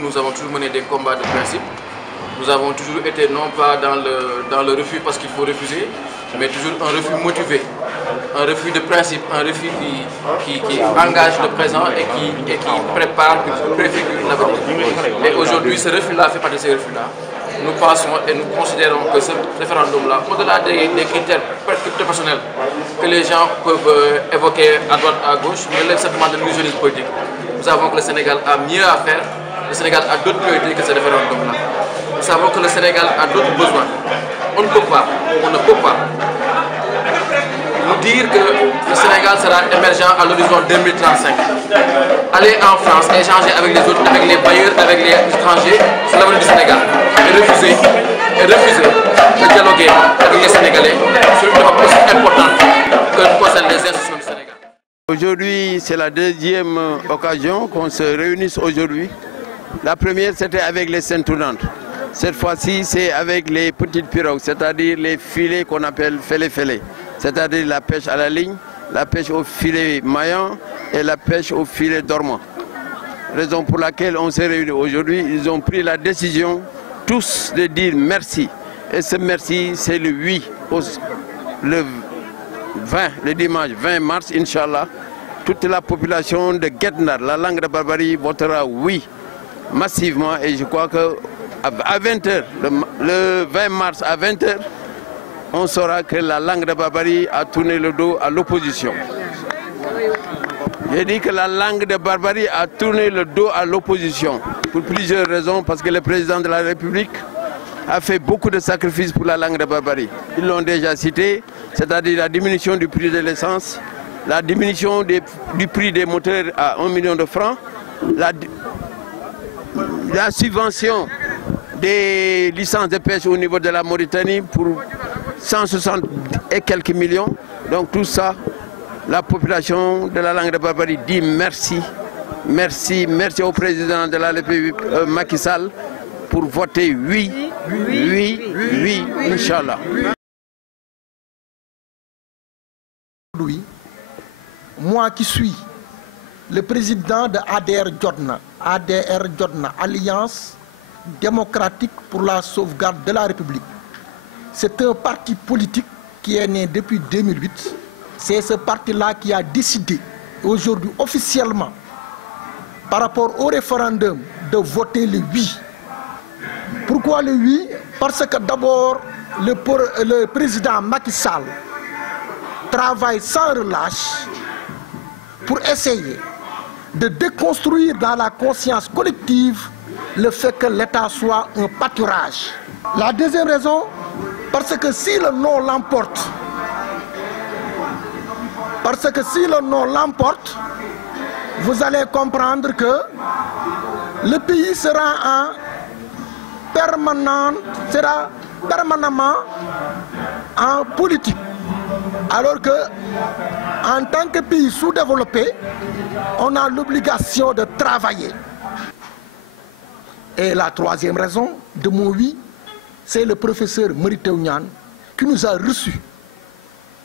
Nous avons toujours mené des combats de principe. Nous avons toujours été non pas dans le refus parce qu'il faut refuser, mais toujours un refus motivé, un refus de principe, un refus qui engage le présent et qui prépare, qui préfigure l'avenir. Et aujourd'hui, ce refus-là fait partie de ces refus-là. Nous pensons et nous considérons que ce référendum-là, au-delà des critères personnels que les gens peuvent évoquer à droite, à gauche, relève simplement de l'illusionnisme politique. Nous savons que le Sénégal a mieux à faire. Le Sénégal a d'autres priorités que ce référendum-là. Nous savons que le Sénégal a d'autres besoins. On ne peut pas nous dire que le Sénégal sera émergent à l'horizon 2035. Aller en France, échanger avec les autres, avec les bailleurs, avec les étrangers, c'est l'avenir du Sénégal. Et refuser de dialoguer avec les Sénégalais sur une démarche aussi importante que concerne les institutions du Sénégal. Aujourd'hui, c'est la deuxième occasion qu'on se réunisse aujourd'hui. La première, c'était avec les seins tournantes. Cette fois-ci, c'est avec les petites pirogues, c'est-à-dire les filets qu'on appelle félé-félé. C'est-à-dire la pêche à la ligne, la pêche au filet maillant et la pêche au filet dormant. Raison pour laquelle on s'est réunis aujourd'hui. Ils ont pris la décision, tous, de dire merci. Et ce merci, c'est le 8, le 20, le dimanche 20 mars, Inch'Allah. Toute la population de Guet-Ndar, la langue de Barbarie, votera oui. Massivement, et je crois que à 20h, le 20 mars à 20h, on saura que la langue de Barbarie a tourné le dos à l'opposition. J'ai dit que la langue de Barbarie a tourné le dos à l'opposition pour plusieurs raisons, parce que le président de la République a fait beaucoup de sacrifices pour la langue de Barbarie. Ils l'ont déjà cité, c'est-à-dire la diminution du prix de l'essence, la diminution du prix des moteurs à 1 million de francs, la subvention des licences de pêche au niveau de la Mauritanie pour 160 et quelques millions. Donc tout ça, la population de la langue de Barbarie dit merci. Merci, merci au président de la République Macky Sall pour voter oui, Inch'Allah. Moi qui suis le président de ADR Jotna, Alliance démocratique pour la sauvegarde de la République. C'est un parti politique qui est né depuis 2008. C'est ce parti-là qui a décidé aujourd'hui officiellement par rapport au référendum de voter le oui. Pourquoi le oui? Parce que d'abord le président Macky Sall travaille sans relâche pour essayer de déconstruire dans la conscience collective le fait que l'État soit un pâturage. La deuxième raison, parce que si le non l'emporte, vous allez comprendre que le pays sera permanemment en politique. Alors que, en tant que pays sous-développé, on a l'obligation de travailler. Et la troisième raison de mon oui, c'est le professeur Mary Teuw Niane qui nous a reçus.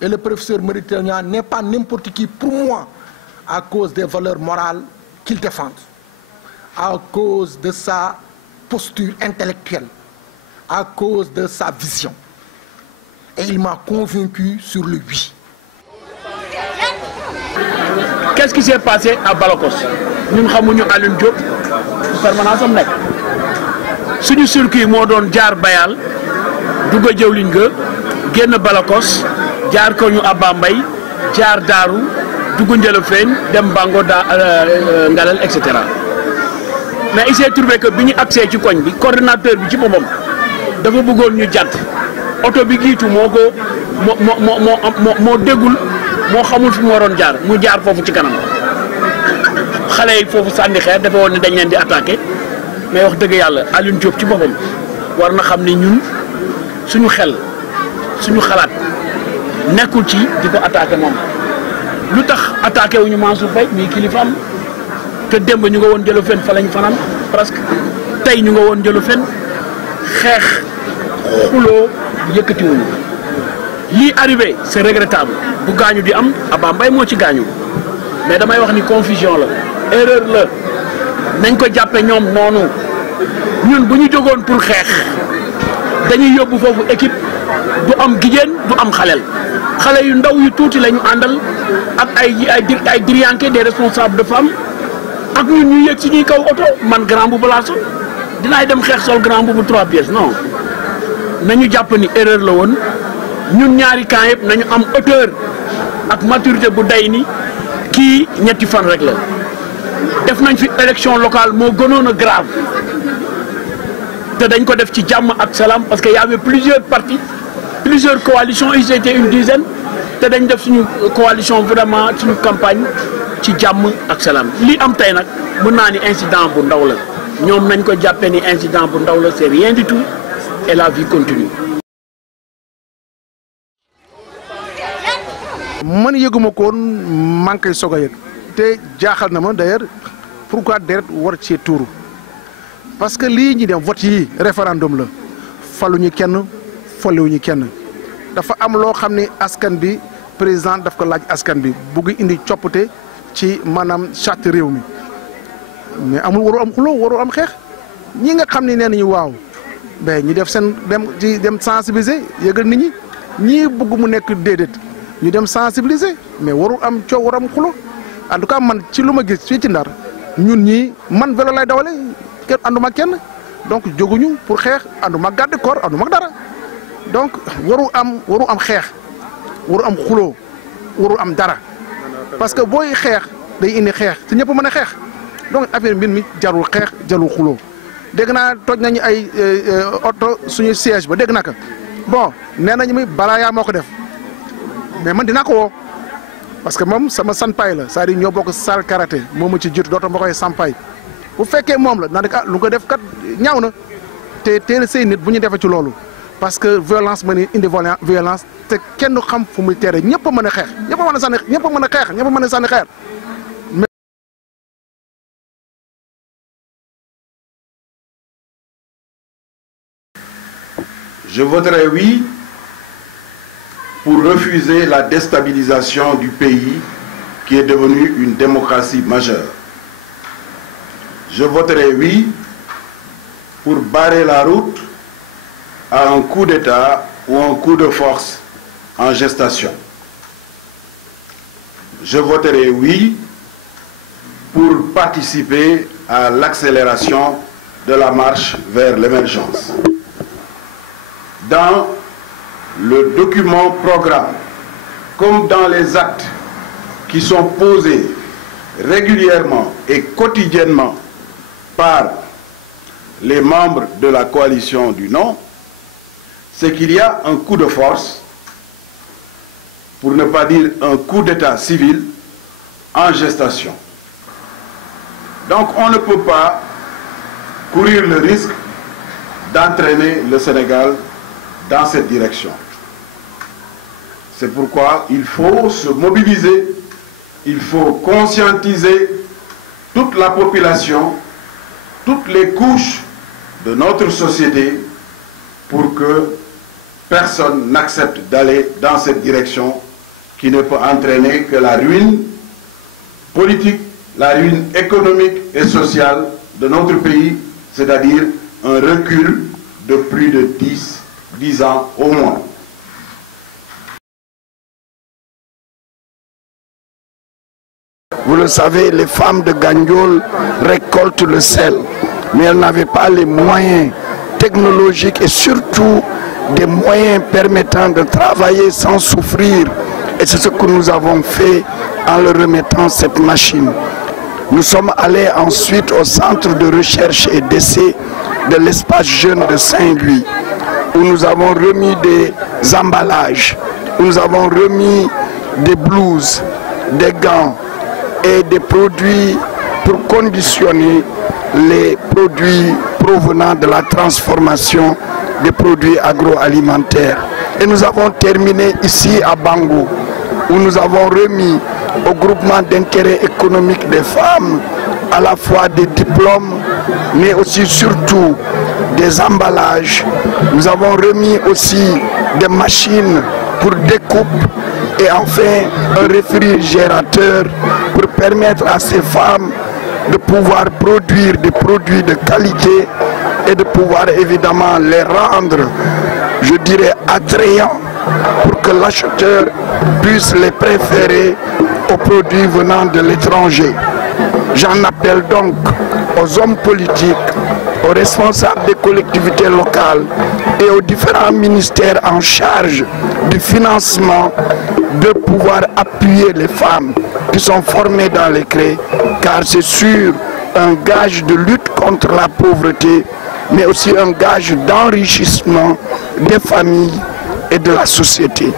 Et le professeur Mary Teuw Niane n'est pas n'importe qui pour moi, à cause des valeurs morales qu'il défend, à cause de sa posture intellectuelle, à cause de sa vision. Et il m'a convaincu sur le oui. Qu'est-ce qui s'est passé à Balakos? Nous savons que Alioune Diop permanence am nekk suñu circuit moo doon jaar Bayal dugg Jëwlin ga génn Balakos jaar ko ñu Abba Mbaye jaar Daaru dugg Njëlofeen dem Bango Ngalal etc. Mais il s'est trouvé que bi ñu accès ci koñ bi coordinateur bi ci boppam dafa bëggoon ñu jàdd oto bi jiitu moo déggul moo xamul fi mu waroon jaar mu jaar foofu ci kanam xale yi foofu sànni xeer dafa woon ne dañ leen di attaqué mais wax dëgg yàlla Alioune Diop ci boppam war na xam ni ñun suñu xel suñu xalaat nekkul ci di ko attaqué moom lu tax attaqué wuñu Mansour Faye mii kilifaam te démb ñu nga woon Jëlofeen fa lañ fanaan presque tey ñu nga woon Jëlofeen xeex xuloo yëkkatiwuñu lii arrivé c'est regrettable bu gaañu di am Abba Mbaye moo ci gaañu mais damay wax ni confusion la erreur la nañ ko jàppe ñoom noonu ñun bu ñu jógoon pour xeex dañuy yóbbu foofu équipe du am jigéen du am xale yu ndaw yu tuuti la ñu àndal ak ay diriyanke des responsables de femmes ak ñun ñu yëg si ñuy kaw oto man grand bu balaa sol dinaay dem xeex sol grand bu 3 pièces non nañu jàpp ni erreur la woon ñun ñaari camp yëpp nañu am hauteur ak maturité bu day ni kii ñetti fan rek la def nañ fi élection locale moo gënoon a grave te dañ ko def ci jàmm ak salaam parce que y avait plusieurs partis plusieurs coalitions ils étaient une dizaine te dañ def suñu coalition vraiment suñu campagne ci jàmm ak salaam li am tey nag mën naa ni incident bu ndaw la ñoom nañ ko jàppee ni incident bu ndaw la c'est rien du tout et la vie continue. man yëguma ko woon maa ngi koy soog a yëg te jaaxal na ma d'ailleurs pourquoi deret war cee tuuru parce que lii ñi dem vote yi référendum la faluñu kenn folewuñu kenn dafa am loo xam ne askan bi président daf ko laaj askan bi bugg indi coppite ci maanaam charte réew mi mais amul waru am xuloo waru am xeex ñi nga xam ne nee nañu waaw mais ñu def seen dem sensibiliser yëgal nit ñi ñii bugg mu nekk déedéet ñu dem sensibiliser mais waru am coow waru am xulo en tout cas man ci lu ma gis fii ci Ndar ñun ñii man vélo lay dawale kenn ànduma kenn donc jóguñu pour xeex ànduma garde corps ànduma dara donc waru am xeex waru am xulo waru am dara parce que booy xeex day indi xeex te ñëpp mën a xeex donc affaire mbir mi jarul xeex jarul xulo dégg naa toj nañu ay oto suñu siège ba dégg naa ko bon nee nañu mi Balaya moo ko def mais man dinaa ko woo parce que moom sama sanpaay la c'est-à-dire ñoo bokk salle karaté moom mu ci jiitu dootoo ma koy sampaay bu fekkee moom la naa ne lu ko def kat ñaaw na te teel a sëy nit bu ñu defee ci loolu parce que violence mën a indi violence te kenn xam fu muy tere ñëpp a mën a xeex ñëpp a mën a sànni ñëpp a mën a xeex ñëpp a mën a sànni xeer. Je voterai oui pour refuser la déstabilisation du pays qui est devenu une démocratie majeure. Je voterai oui pour barrer la route à un coup d'État ou un coup de force en gestation. Je voterai oui pour participer à l'accélération de la marche vers l'émergence. Dans le document programme, comme dans les actes qui sont posés régulièrement et quotidiennement par les membres de la coalition du non, c'est qu'il y a un coup de force, pour ne pas dire un coup d'état civil, en gestation. Donc on ne peut pas courir le risque d'entraîner le Sénégal dans cette direction. C'est pourquoi il faut se mobiliser, il faut conscientiser toute la population, toutes les couches de notre société pour que personne n'accepte d'aller dans cette direction qui ne peut entraîner que la ruine politique, la ruine économique et sociale de notre pays, c'est-à-dire un recul de plus de 10 ans au moins. Vous le savez, les femmes de Gandiol récoltent le sel, mais elles n'avaient pas les moyens technologiques et surtout des moyens permettant de travailler sans souffrir. Et c'est ce que nous avons fait en leur remettant cette machine. Nous sommes allés ensuite au centre de recherche et d'essai de l'espace jeune de Saint-Louis, où nous avons remis des emballages, où nous avons remis des blouses, des gants et des produits pour conditionner les produits provenant de la transformation des produits agroalimentaires. Et nous avons terminé ici à Bango, où nous avons remis au groupement d'intérêt économique des femmes à la fois des diplômes, mais aussi surtout des emballages. Nous avons remis aussi des machines pour découpe et enfin un réfrigérateur pour permettre à ces femmes de pouvoir produire des produits de qualité et de pouvoir évidemment les rendre, je dirais, attrayants pour que l'acheteur puisse les préférer aux produits venant de l'étranger. J'en appelle donc aux hommes politiques, aux responsables des collectivités locales et aux différents ministères en charge du financement de pouvoir appuyer les femmes qui sont formées dans les CREI, car c'est sûr un gage de lutte contre la pauvreté, mais aussi un gage d'enrichissement des familles et de la société.